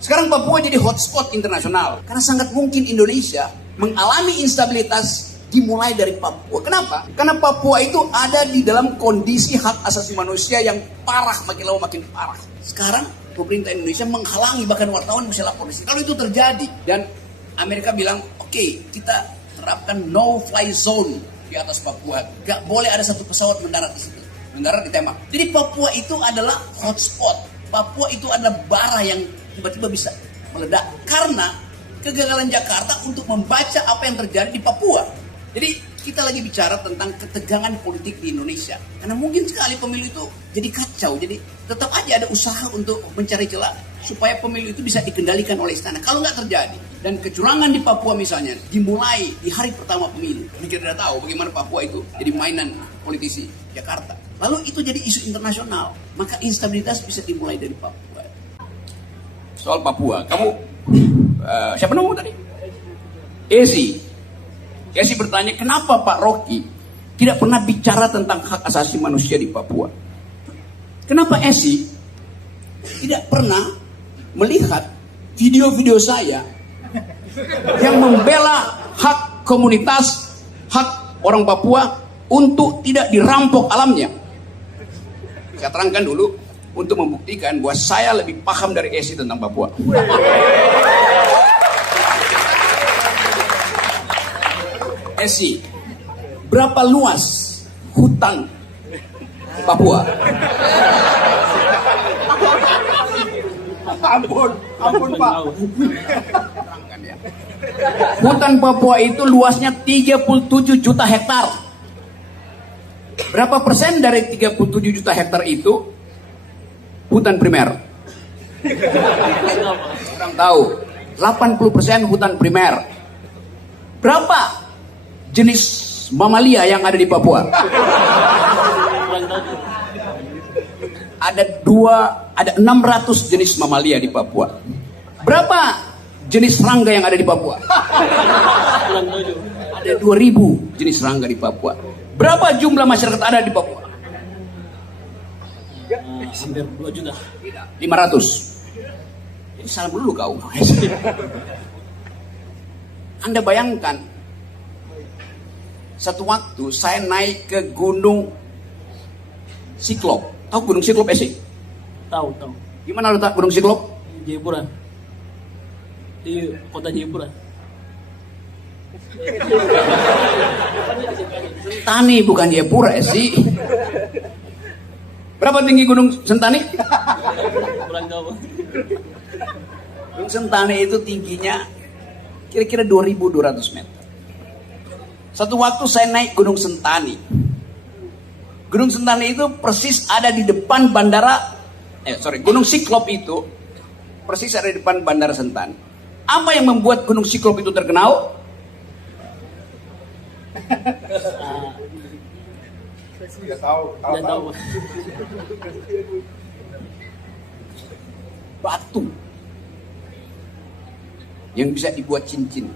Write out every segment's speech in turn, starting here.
Sekarang Papua jadi hotspot internasional. Karena sangat mungkin Indonesia mengalami instabilitas dimulai dari Papua. Kenapa? Karena Papua itu ada di dalam kondisi hak asasi manusia yang parah, makin lama makin parah. Sekarang pemerintah Indonesia menghalangi, bahkan wartawan bisa lapor di sini. Kalau itu terjadi dan Amerika bilang, oke, kita terapkan no-fly zone di atas Papua. Gak boleh ada satu pesawat mendarat di situ. Mendarat ditembak. Jadi Papua itu adalah hotspot. Papua itu ada bara yang tiba-tiba bisa meledak karena kegagalan Jakarta untuk membaca apa yang terjadi di Papua. Jadi kita lagi bicara tentang ketegangan politik di Indonesia. Karena mungkin sekali pemilu itu jadi kacau. Jadi tetap aja ada usaha untuk mencari celah supaya pemilu itu bisa dikendalikan oleh istana. Kalau nggak terjadi dan kecurangan di Papua misalnya dimulai di hari pertama pemilu. Kita tidak tahu bagaimana Papua itu jadi mainan politisi Jakarta. Lalu itu jadi isu internasional. Maka instabilitas bisa dimulai dari Papua. Soal Papua, kamu siapa namamu tadi? Esi bertanya, kenapa Pak Rocky tidak pernah bicara tentang hak asasi manusia di Papua? Kenapa Esi tidak pernah melihat video-video saya yang membela hak komunitas, hak orang Papua untuk tidak dirampok alamnya? Saya terangkan dulu untuk membuktikan bahwa saya lebih paham dari Esi tentang Papua. Esi, berapa luas hutan Papua? Ampun Pak. Hutan Papua itu luasnya 37 juta hektar. Berapa persen dari 37 juta hektar itu hutan primer? Orang tahu, 80% hutan primer. Berapa jenis mamalia yang ada di Papua? Ada 600 jenis mamalia di Papua. Berapa jenis serangga yang ada di Papua? Ada 2000 jenis serangga di Papua. Berapa jumlah masyarakat ada di Papua? Hampir 2 juta. 500. Jadi salah dulu kau. Anda bayangkan, satu waktu saya naik ke Gunung Siklop. Tahu Gunung Siklop sih? Tahu. Gimana letak Gunung Siklop? Jayapura. Di kota Jayapura. Sentani bukan Jayapura sih. Berapa tinggi Gunung Sentani? Kurang tahu. Gunung Sentani itu tingginya kira-kira 2.200 meter. Satu waktu saya naik Gunung Sentani. Gunung Sentani itu persis ada di depan Gunung Siklop itu persis ada di depan Bandara Sentani. Apa yang membuat Gunung Siklop itu terkenal? Tidak tahu. Batu yang bisa dibuat cincin.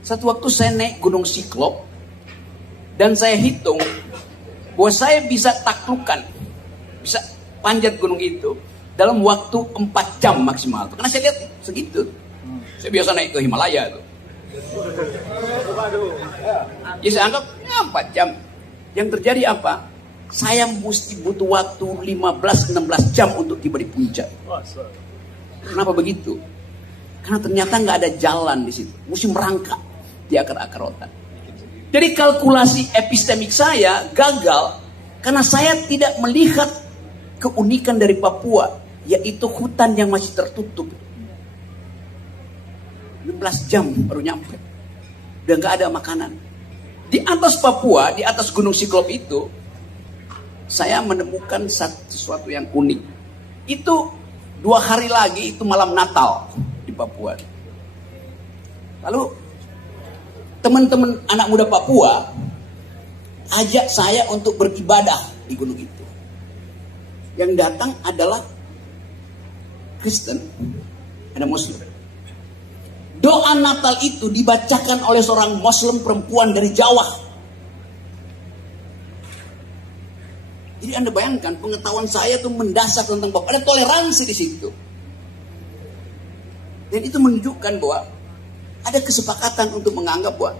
Satu waktu saya naik Gunung Siklop dan saya hitung bahwa saya bisa taklukkan, bisa panjat gunung itu dalam waktu 4 jam maksimal. Karena saya lihat segitu. Saya biasa naik ke Himalaya tuh. Jadi saya anggap 4 jam. Yang terjadi apa? Saya mesti butuh waktu 15-16 jam untuk tiba di puncak. Kenapa begitu? Karena ternyata nggak ada jalan di situ. Mesti merangkak di akar-akar rotan. Jadi kalkulasi epistemik saya gagal karena saya tidak melihat keunikan dari Papua, yaitu hutan yang masih tertutup. 16 jam baru nyampe. Dan nggak ada makanan. Di atas Papua, di atas Gunung Siklop itu, saya menemukan sesuatu yang unik. Itu 2 hari lagi, itu malam Natal di Papua. Lalu teman-teman anak muda Papua ajak saya untuk beribadah di gunung itu. Yang datang adalah Kristen, ada Muslim. Doa Natal itu dibacakan oleh seorang Muslim perempuan dari Jawa. Jadi Anda bayangkan pengetahuan saya itu mendasar tentang Papua. Ada toleransi di situ. Dan itu menunjukkan bahwa ada kesepakatan untuk menganggap bahwa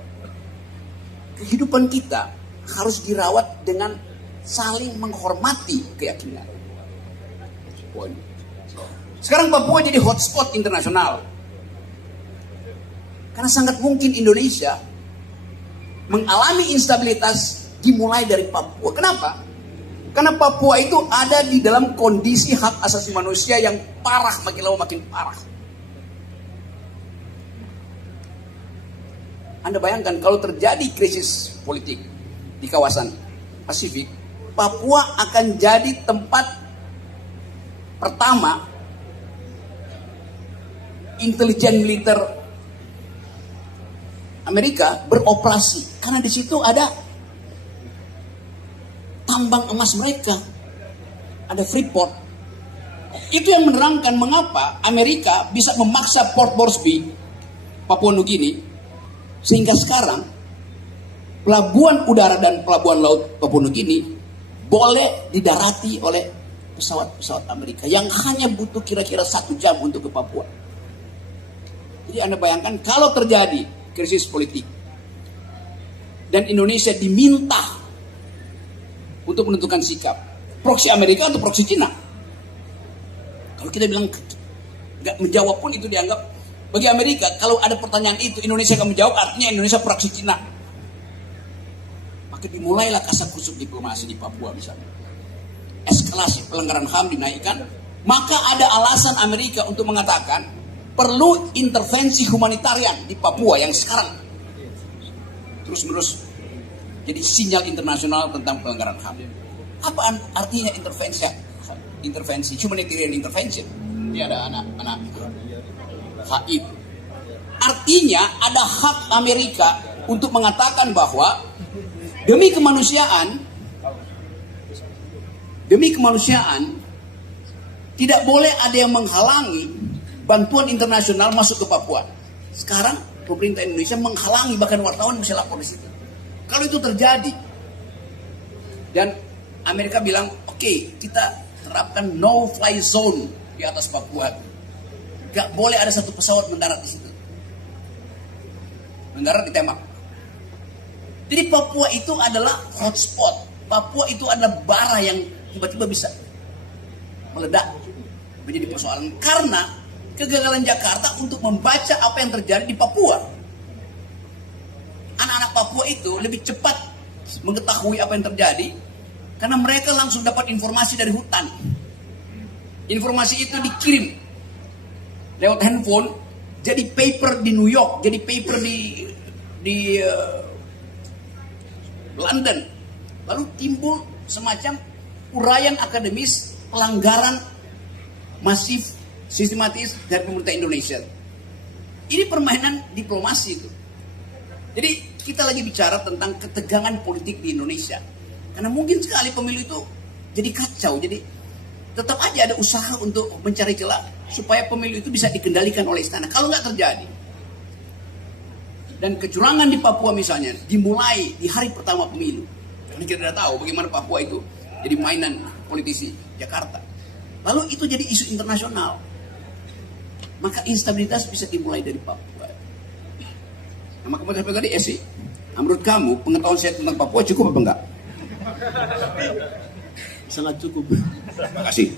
kehidupan kita harus dirawat dengan saling menghormati keyakinan. Sekarang Papua jadi hotspot internasional. Karena sangat mungkin Indonesia mengalami instabilitas dimulai dari Papua. Kenapa? Karena Papua itu ada di dalam kondisi hak asasi manusia yang parah, makin lama makin parah. Anda bayangkan kalau terjadi krisis politik di kawasan Pasifik, Papua akan jadi tempat pertama intelijen militer Amerika beroperasi, karena di situ ada tambang emas mereka, ada Freeport. Itu yang menerangkan mengapa Amerika bisa memaksa Port Moresby, Papua Nugini, sehingga sekarang pelabuhan udara dan pelabuhan laut Papua Nugini boleh didarati oleh pesawat-pesawat Amerika yang hanya butuh kira-kira 1 jam untuk ke Papua. Jadi Anda bayangkan kalau terjadi krisis politik dan Indonesia diminta untuk menentukan sikap, proksi Amerika atau proksi Cina. Kalau kita bilang nggak menjawab pun itu dianggap, bagi Amerika kalau ada pertanyaan itu Indonesia nggak menjawab artinya Indonesia proksi Cina. Maka dimulailah kasak-kusuk diplomasi di Papua misalnya. Eskalasi pelanggaran HAM dinaikkan, maka ada alasan Amerika untuk mengatakan perlu intervensi humanitarian di Papua yang sekarang terus-menerus jadi sinyal internasional tentang pelanggaran HAM. Apa artinya intervensi humanitarian intervention? Ini ada anak-anak HI. Artinya ada hak Amerika untuk mengatakan bahwa demi kemanusiaan tidak boleh ada yang menghalangi bantuan internasional masuk ke Papua. Sekarang pemerintah Indonesia menghalangi, bahkan wartawan bisa lapor di situ. Kalau itu terjadi dan Amerika bilang, oke, kita terapkan no-fly zone di atas Papua, gak boleh ada satu pesawat mendarat di situ. Mendarat ditembak. Jadi Papua itu adalah hotspot. Papua itu adalah bara yang tiba-tiba bisa meledak menjadi persoalan karena kegagalan Jakarta untuk membaca apa yang terjadi di Papua. Anak-anak Papua itu lebih cepat mengetahui apa yang terjadi karena mereka langsung dapat informasi dari hutan. Informasi itu dikirim lewat handphone, jadi paper di New York, jadi paper di London. Lalu timbul semacam uraian akademis pelanggaran masif sistematis dari pemerintah Indonesia. Ini permainan diplomasi itu. Jadi kita lagi bicara tentang ketegangan politik di Indonesia. Karena mungkin sekali pemilu itu jadi kacau. Jadi tetap aja ada usaha untuk mencari celah supaya pemilu itu bisa dikendalikan oleh istana. Kalau nggak terjadi. Dan kecurangan di Papua misalnya dimulai di hari pertama pemilu. Karena kita tidak tahu bagaimana Papua itu jadi mainan politisi Jakarta. Lalu itu jadi isu internasional. Maka instabilitas bisa dimulai dari Papua. Nah, maka tadi Esi, menurut kamu pengetahuan saya tentang Papua cukup apa enggak? Sangat cukup. Terima kasih.